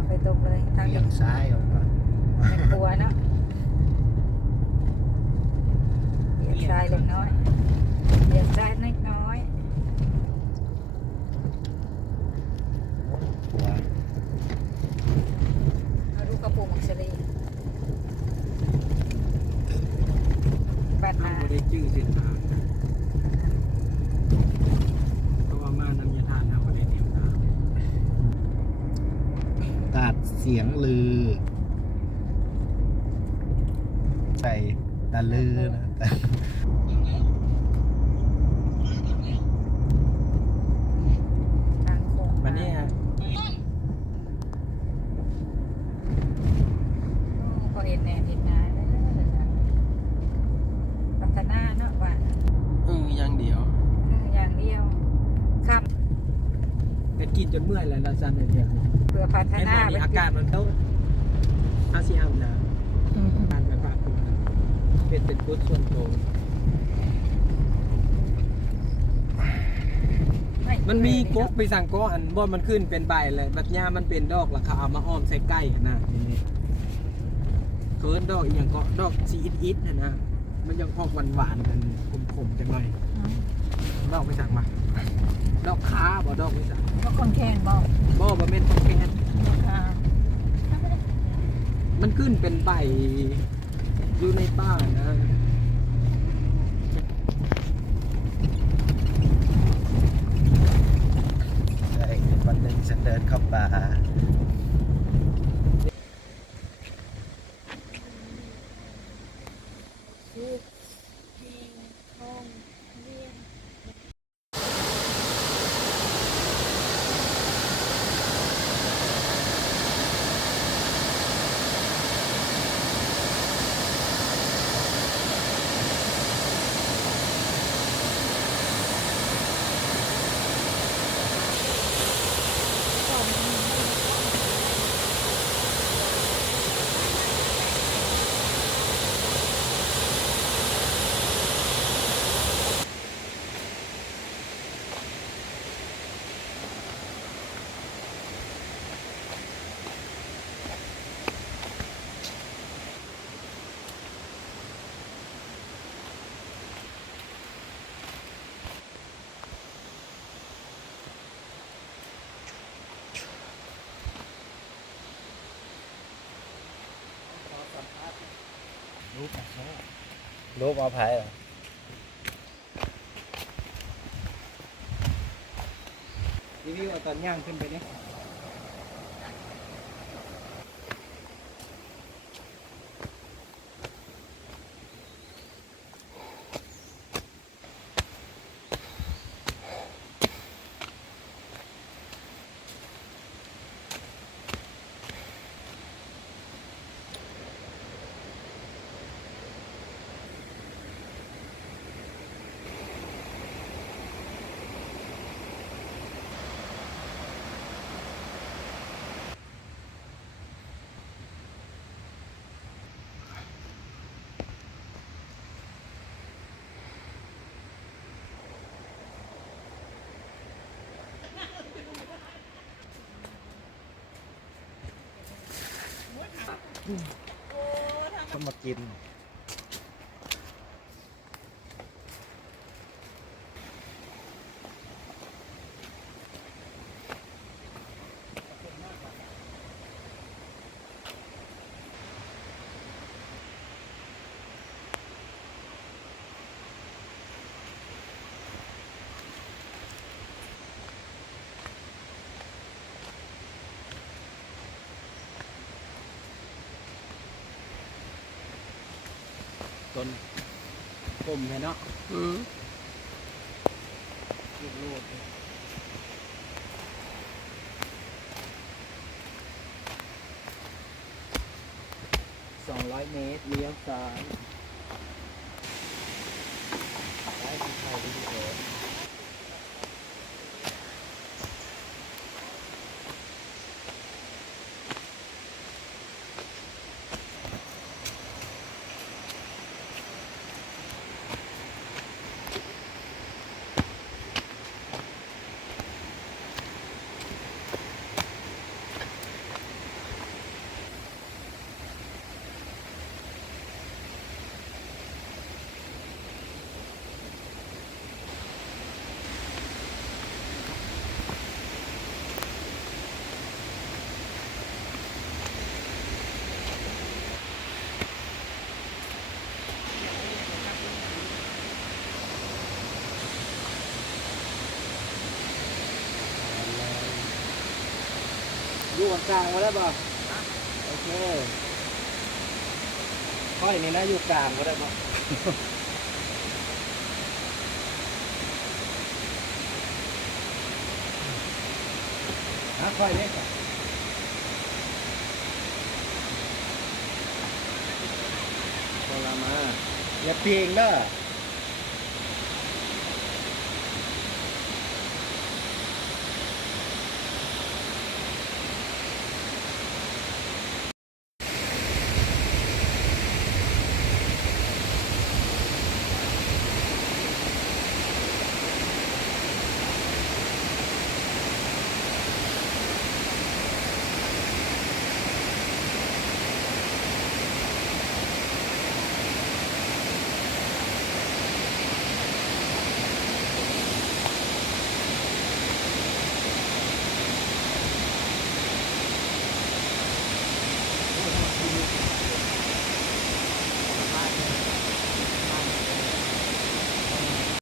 ฝั่งไปตรงเลยทาง เลี้ยวซ้ายออกก่อน ในครัวเนาะเลี้ยวซ้ายเล็กน้อยเลี้ยวซ้ายเล็กน้อย หัว เอาดูกระปุกมักสลีบ้าน ทำ นา โมเดลจื้อเส้นทางเพราะว่ามาน้ำยาทานทำโมเดลเดียวกัน ตัดเสียงลือใส่ตะลือนะแต่ ทางโค้ง วันนี้ฮะ ก็เห็นแน่เห็นนาเลยพัฒนาเนาะว่า อย่างเดียว อย่างเดียวข้าม เป็นกินจนเมื่อยแล้วเราสั่นเดียว เพื่อพัฒ ไอ้หม นา อนี่อากาศมันต้องเอาสิเอานะการไปฝากคุณเป็นกุศส่วนตัวมันมีก๊กไปสั่งก้อันบ่มันขึ้นเป็นใบเลยแบบหญ้ามันเป็นดอกแล้วเขาเอามาอ้อมใส่ใกล้กันนะนี่เคิร์นดอกอีกอย่างก็ดอกสีอิดๆนะมันยังออกหวานๆกันขมๆจังหน่อยดอกไปสั่งมาดอกค้าบ่ดอกไปสั่ง ก็คนแข่งบอก บ่แม่นของแกน อ่า มันขึ้นเป็นใบอยู่ในป่านะ ใช่วันหนึ่งฉันเดินเข้าป่า รูปเอาไผ่เหรอ รีวิวเอาตอนย่างขึ้นไปเนี่ยก็มากินต้นกลมเลยเนาะลูกโลดเลย200 เมตรเลี้ยวซ้าย ได้ที่ไทยวิดีโอ เ อยู่กลางๆมาแล้วบ่โอเคค่อยนี่นะอยู่กลางก็ได้บ่ค่อยนี่พอละมาอย่าเพียงเด้อ